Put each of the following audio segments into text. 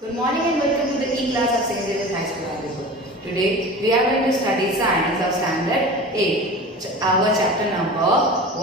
Good morning and welcome to the E-class of St. Xavier's High School, Adipur. Today we are going to study science of standard 8, our chapter number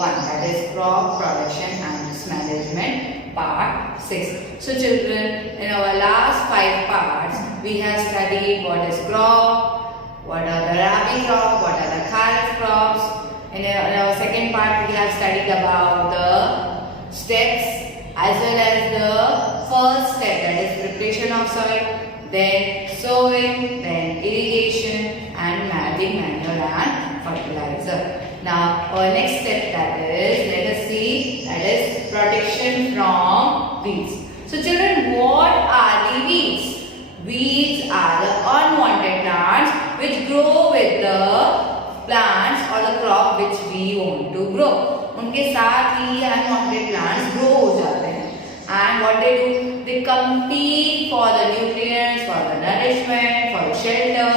1, that is crop production and risk management, part 6. So children, in our last 5 parts we have studied what is crop, what are the rabi crop, what are the kharif crops. In our second part we have studied about the steps as well as the first step, that is preparation of soil, then sowing, then irrigation and adding manure and fertilizer. Now our next step, that is, let us see, that is protection from weeds. So children, what are the weeds? Weeds are the unwanted plants which grow with the plants or the crop which we want to grow. उनके साथ ही unwanted plants grow हो जाते हैं. And what they do? They compete for the nutrients, for the nourishment, for the shelter,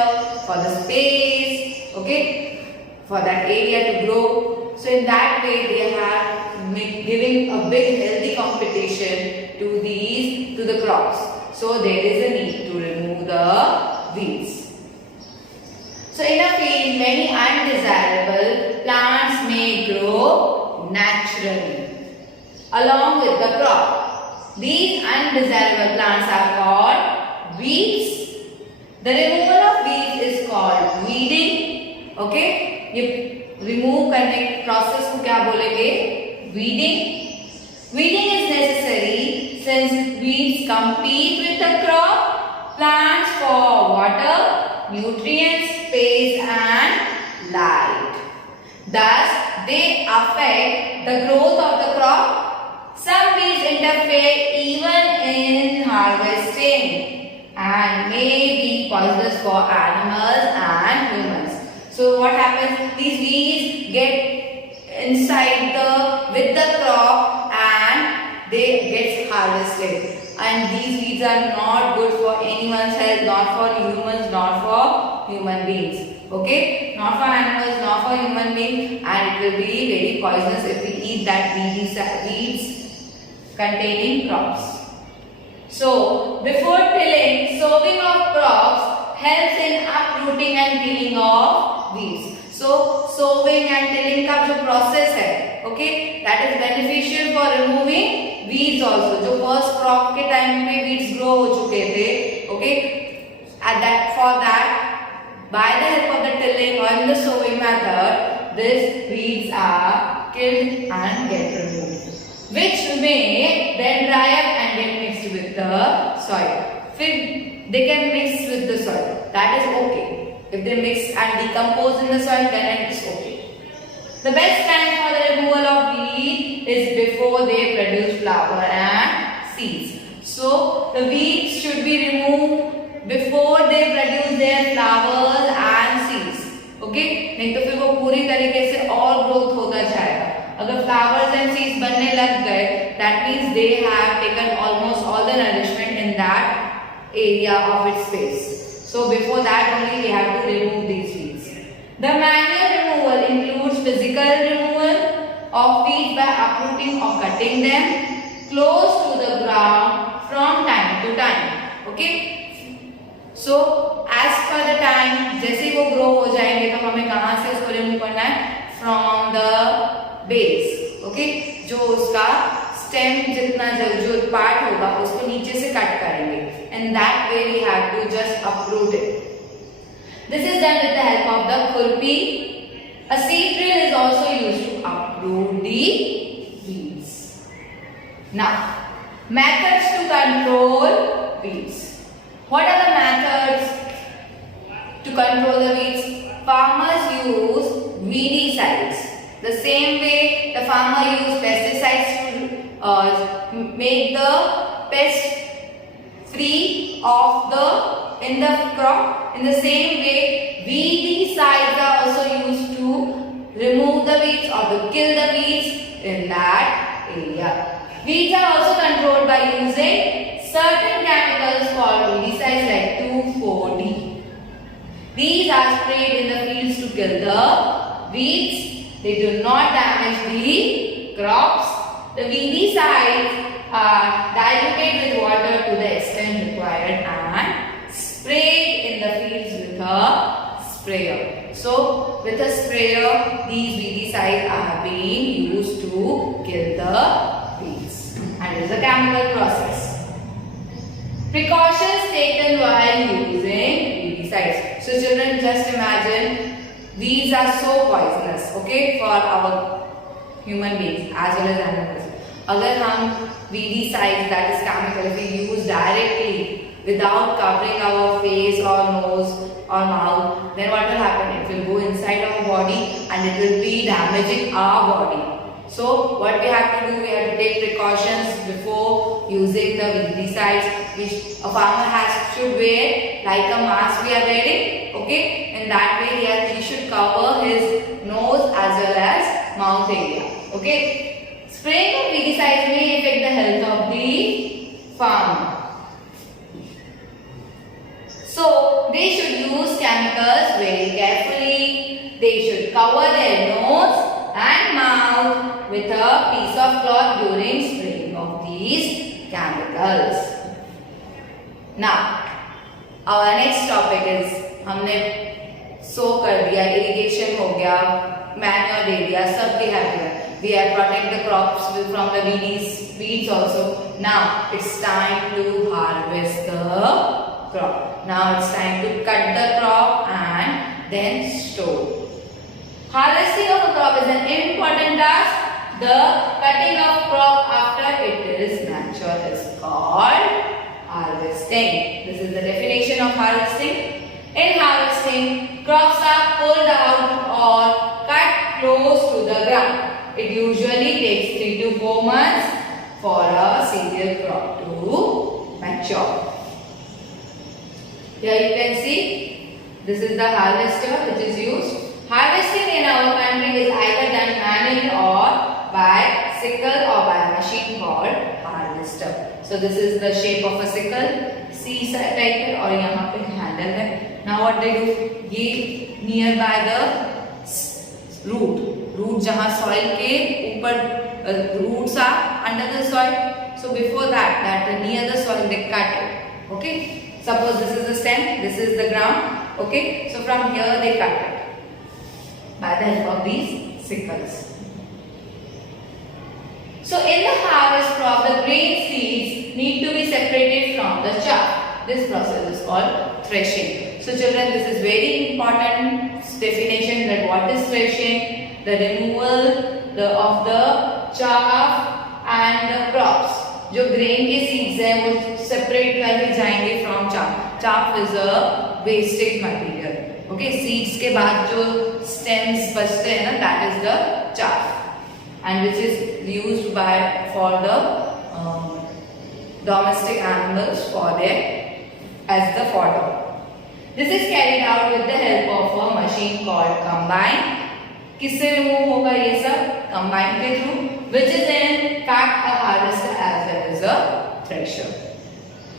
for the space, okay, for that area to grow. So in that way they are giving a big healthy competition to the crops. So there is a need to remove the weeds. So in a field, many undesirable plants may grow naturally along with the crop. These undesirable plants are called weeds. The removal of weeds is called weeding. Okay, ये remove करने process को क्या बोलेंगे? Weeding. Weeding is necessary since weeds compete with the crop plants for water, nutrients, space and light. Thus, they affect the growth of the crop. Some weeds interfere even in harvesting and may be poisonous for animals and humans. So what happens? These weeds get inside with the crop and they get harvested. And these weeds are not good for anyone's health, not for humans, not for human beings. Okay, not for animals, not for human beings, and it will be very poisonous if we eat that weeds containing crops. So, before tilling, sowing of crops helps in uprooting and killing of weeds. So, sowing and tilling का जो process है, okay, that is beneficial for removing weeds also. जो first crop के time पे weeds grow हो चुके थे, okay, for that, by the help of the tilling or in the sowing method, these weeds are killed and get removed, which may then dry up and get mixed with the soil. They can mix with the soil. That is okay. If they mix and decompose in the soil, then it is okay. The best time for the removal of weed is before they produce flower and seeds. So the weeds should be removed before they produce their flowers and seeds. Okay? नहीं तो फिर वो पूरी तरीके से और growth होता जाएगा. अगर flowers and seeds बनने लग गए, that means they have taken almost all the nourishment in that area of its space. So before that only we have to remove these weeds. The manual removal includes physical removal of weeds by uprooting or cutting them close to the ground from time to time. Okay? So as per the time, जैसे ही वो grow हो जाएंगे तो हमें कहाँ से उसको remove करना है? From the base. Okay? जो उसका stem जितना जो part होगा उसको नीचे से cut करेंगे. And that way we have to just uproot it. This is done with the help of the khurpi. A seed drill is also used to uproot the weeds. Now, methods to control weeds. What are the methods to control the weeds? Farmers use weedicides. The same way the farmer uses pesticides to make the pest free of in the crop. In the same way, weedicides are also used to remove the weeds or to kill the weeds in that area. Weeds are also controlled by using certain chemicals called weedicides like 2,4-D. These are sprayed in the fields to kill the weeds. They do not damage the crops. The weedicides are diluted with water to the extent required. required and sprayed in the fields with a sprayer. So with a sprayer, these weedicides are being used to kill the weeds, and it is a chemical process. Precautions taken while using weedicides. So children, just imagine, weeds are so poisonous, okay, for our human beings as well as animals. अगर हम weedicides, that is chemical, if we use directly without covering our face or nose or mouth, then what will happen? It will go inside our body and it will be damaging our body. So what we have to do, we have to take precautions before using the weedicides, which a farmer should wear like a mask we are wearing. Okay, in that way he should cover his nose as well as mouth area. Okay. Spraying of weedicides may affect the health of the farmer. So they should use chemicals very carefully. They should cover their nose and mouth with a piece of cloth during spraying of these chemicals. Now, our next topic is, हमने sow कर दिया, irrigation हो गया, manure दे दिया, सब दिया है. We have protect the crops from the weeds also. Now it's time to harvest the crop. Now it's time to cut the crop and then store. Harvesting of a crop is an important task. The cutting of crop after it is mature is called harvesting. This is the definition of harvesting. In harvesting, crops are pulled out or cut close to the ground. It usually takes 3 to 4 months for a cereal crop to mature. Here you can see, this is the harvester which is used. Harvesting in our country is either done manually or by sickle or by a machine called harvester. So this is the shape of a sickle, C type है और यहाँ पे handle है. Now what they do? ये nearby the root जहाँ soil के ऊपर roots are under the soil. So before that near the soil they cut it. Okay. Suppose this is the stem, this is the ground. Okay. So from here they cut it by the help of these sickles. So in the harvest crop, the grain seeds need to be separated from the chaff. This process is called threshing. So children, this is very important definition that what is threshing. The removal of the chaff and the crops. जो grain के seeds हैं वो separate करके जाएंगे from chaff. Chaff is a wastage material. Okay, seeds के बाद जो stems बचते हैं ना, that is the chaff, and which is used for the domestic animals for as the fodder. This is carried out with the help of a machine called combine. किससे remove होगा ये सब? Combine के through, which is in fact a harvester as well as a thresher.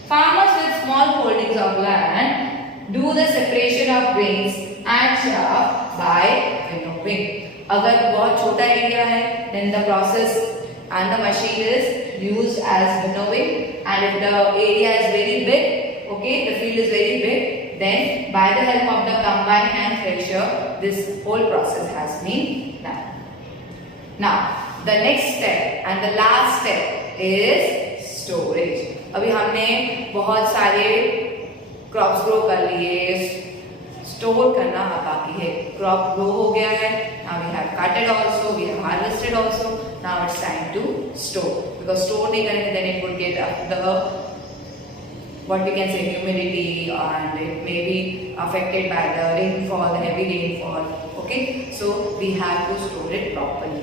Farmers with small holdings of land do the separation of grains and chaff by winnowing. अगर बहुत छोटा area है, then the process and the machine is used as winnowing, and if the area is very big, okay, the field is very big, then by the help of the combine and thresher, this whole process has been done. Now, the next step and the last step is storage. अभी हमने बहुत सारे crops grow कर लिए, store करना बाकी है. Crop grow हो गया है. Now we have cut it also, we have harvested also. Now it's time to store, because store नहीं करेंगे then it would get the what we can say humidity, and it may be affected by the rainfall, the heavy rainfall. Okay, so we have to store it properly.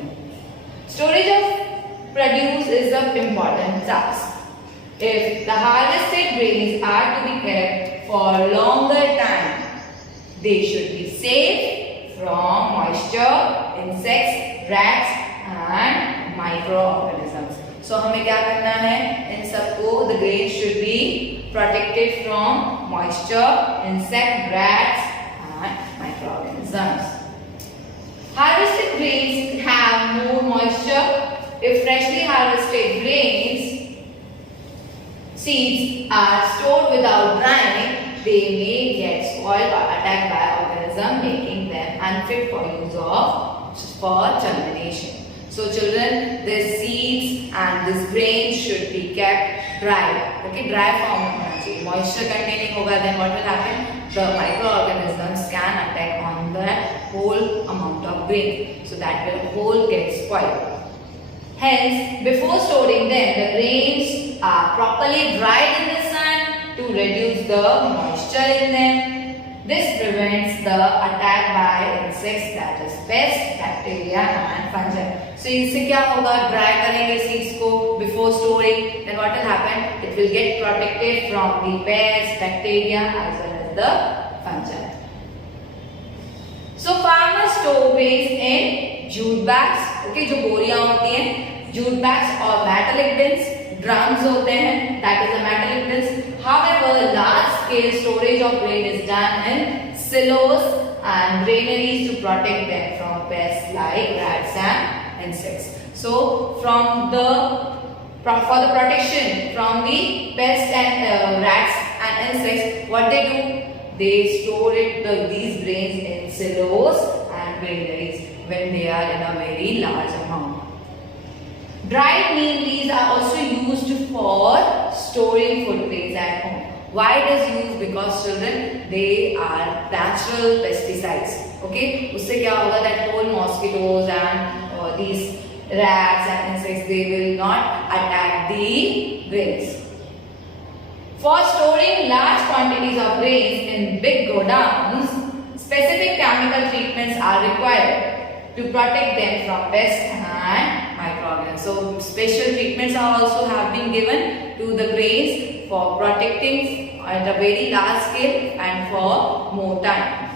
Storage of produce is an important task. If the harvested grains are to be kept for longer time, they should be safe from moisture, insects, rats and microorganisms. So हमें क्या करना है? इन सबको the grains should be protected from moisture, insect, rats and microorganisms. Harvested grains have more moisture. If freshly harvested grains, seeds are stored without drying, they may get spoiled or attacked by organism, making them unfit for use for germination. So children, these seeds and these grains should be kept dry. Okay, dry form में होना चाहिए. Moisture containing होगा, then what will happen? The microorganisms can attack on the whole amount of grain. So that will whole get spoiled. Hence, before storing them, the grains are properly dried in the sun to reduce the moisture in them. This prevents the attack by insects, that is pests, bacteria and fungi. So इससे क्या होगा? Dry करेंगे seeds को before storing, then what will happen? It will get protected from the pests, bacteria as well as the fungi. So farmers store grains in jute bags, okay, जो बोरियां होती हैं, jute bags or metallic bins, drums होते हैं, that is the metallic bins. However, large scale storage of grain is done in silos and granaries to protect them from pests like rats and insects. So for the protection from the pests and rats and insects, what they do? They store these grains in silos and granaries when they are in a very large amount. Dried neem leaves are also used for storing food grains at home. Why it is used? Because children, they are natural pesticides. Okay, उससे क्या होगा? That whole mosquitoes and these rats and insects, they will not attack the grains. For storing large quantities of grains in big godowns, specific chemical treatments are required to protect them from pests and microorganisms. So special treatments are also have been given to the grains for protecting at a very large scale and for more time.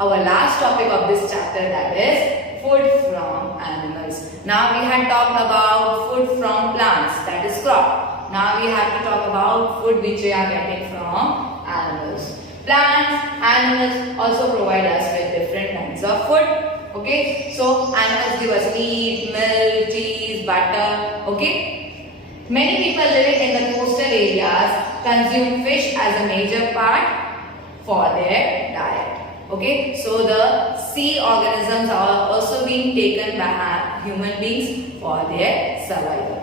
Our last topic of this chapter, that is food from animals. Now we had talked about food from plants, that is crop. Now we have to talk about food which we are getting from animals. Plants, animals also provide us with different kinds of food. Okay, so animals give us meat, milk, cheese, butter. Okay, many people living in the coastal areas consume fish as a major part for their diet. Okay, so the sea organisms are also being taken by human beings for their survival.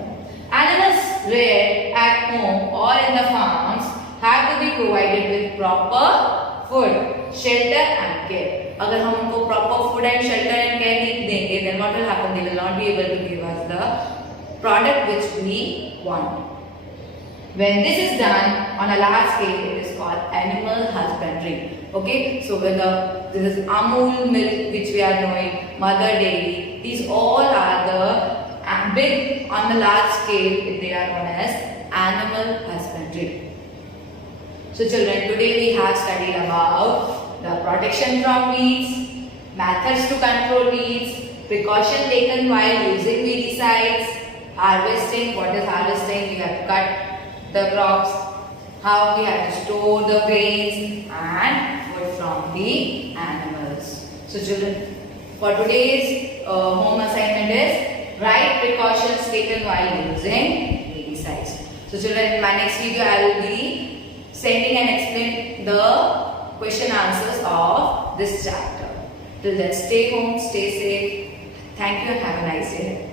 Animals reared at home or in the farms have to be provided with proper food, shelter and care. अगर हम उनको proper food and shelter and care नहीं देंगे, then what will happen? They will not be able to give us the product which we want. When this is done on a large scale, it is called animal husbandry. Okay, so when this is Amul milk which we are knowing, Mother Dairy, these all are the big on the large scale, they are known as animal husbandry. So children, today we have studied about the protection from weeds, methods to control weeds, precaution taken while using weedicides, harvesting. What is harvesting? We have to cut the crops, how we have to store the grains and food from the animals. So children, for today's home assignment is write precautions taken while using weedicides. So children, in my next video I will be sending and explain the question answers of this chapter. Till then, stay home, stay safe. Thank you and have a nice day.